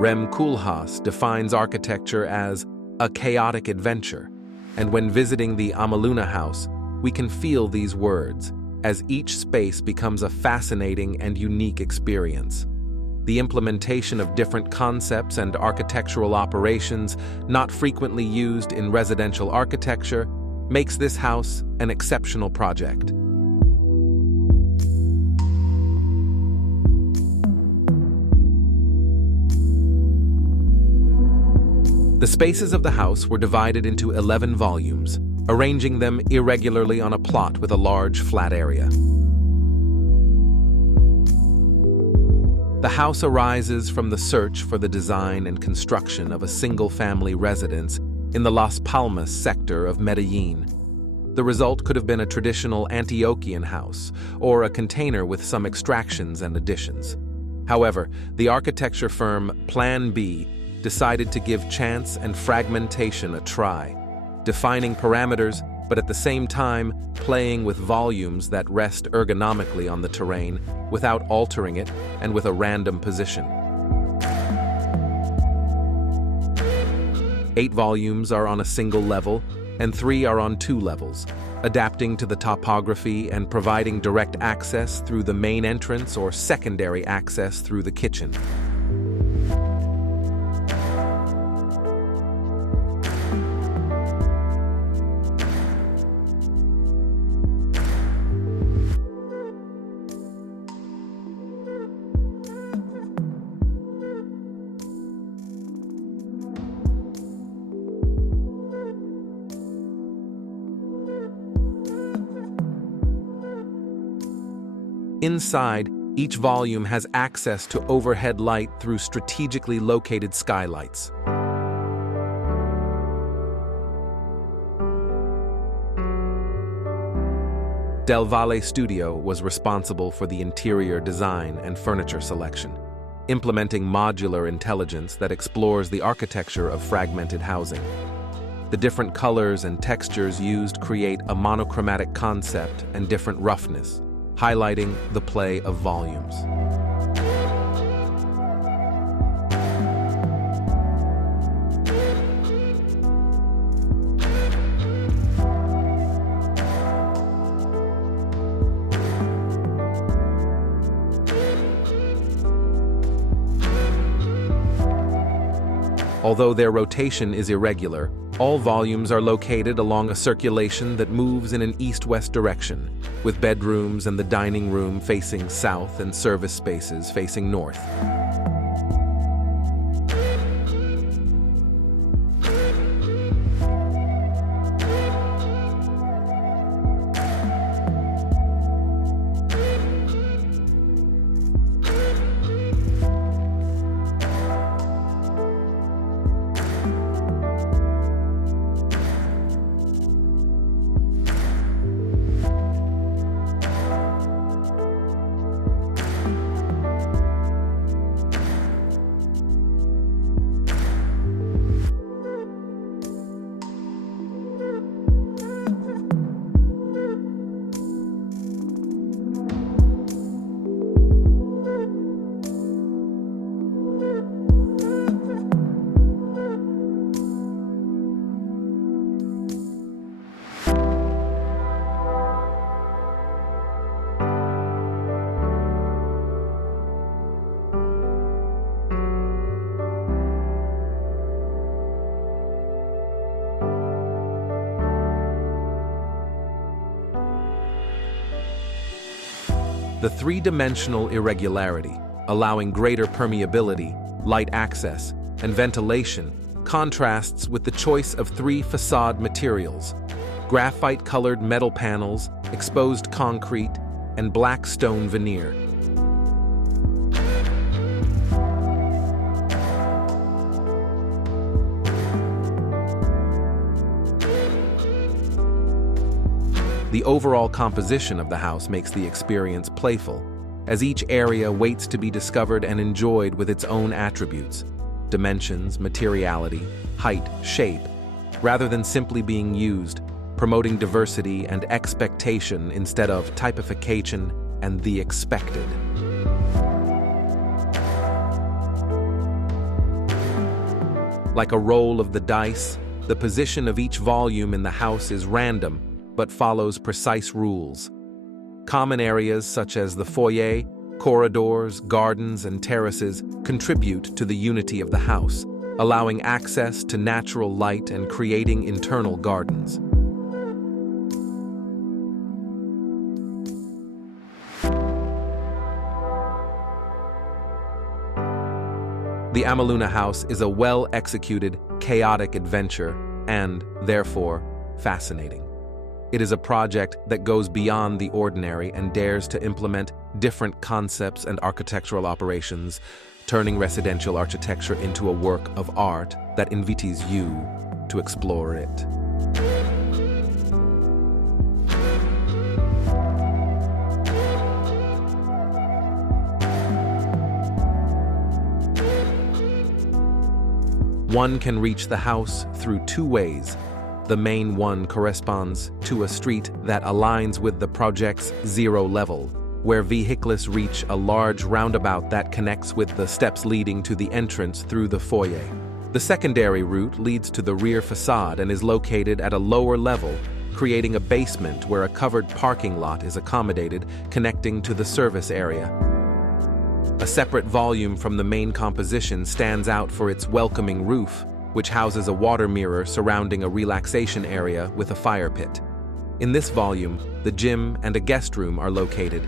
Rem Koolhaas defines architecture as a chaotic adventure, and when visiting the Amaluna house, we can feel these words, as each space becomes a fascinating and unique experience. The implementation of different concepts and architectural operations not frequently used in residential architecture makes this house an exceptional project. The spaces of the house were divided into 11 volumes, arranging them irregularly on a plot with a large flat area. The house arises from the search for the design and construction of a single-family residence in the Las Palmas sector of Medellin. The result could have been a traditional Antiochian house or a container with some extractions and additions. However, the architecture firm Plan B decided to give chance and fragmentation a try, defining parameters but at the same time playing with volumes that rest ergonomically on the terrain without altering it and with a random position. 8 volumes are on a single level and 3 are on 2 levels, adapting to the topography and providing direct access through the main entrance or secondary access through the kitchen. Inside, each volume has access to overhead light through strategically located skylights. Del Valle Studio was responsible for the interior design and furniture selection, implementing modular intelligence that explores the architecture of fragmented housing. The different colors and textures used create a monochromatic concept and different roughness, highlighting the play of volumes. Although their rotation is irregular, all volumes are located along a circulation that moves in an east-west direction, with bedrooms and the dining room facing south and service spaces facing north. The three-dimensional irregularity, allowing greater permeability, light access, and ventilation, contrasts with the choice of 3 façade materials: graphite-colored metal panels, exposed concrete, and black stone veneer. The overall composition of the house makes the experience playful, as each area waits to be discovered and enjoyed with its own attributes, dimensions, materiality, height, shape, rather than simply being used, promoting diversity and expectation instead of typification and the expected. Like a roll of the dice, the position of each volume in the house is random, but follows precise rules. Common areas such as the foyer, corridors, gardens, and terraces contribute to the unity of the house, allowing access to natural light and creating internal gardens. The Amaluna house is a well-executed, chaotic adventure and, therefore, fascinating. It is a project that goes beyond the ordinary and dares to implement different concepts and architectural operations, turning residential architecture into a work of art that invites you to explore it. One can reach the house through two ways. The main one corresponds to a street that aligns with the project's zero level, where vehicles reach a large roundabout that connects with the steps leading to the entrance through the foyer. The secondary route leads to the rear façade and is located at a lower level, creating a basement where a covered parking lot is accommodated, connecting to the service area. A separate volume from the main composition stands out for its welcoming roof, which houses a water mirror surrounding a relaxation area with a fire pit. In this volume, the gym and a guest room are located,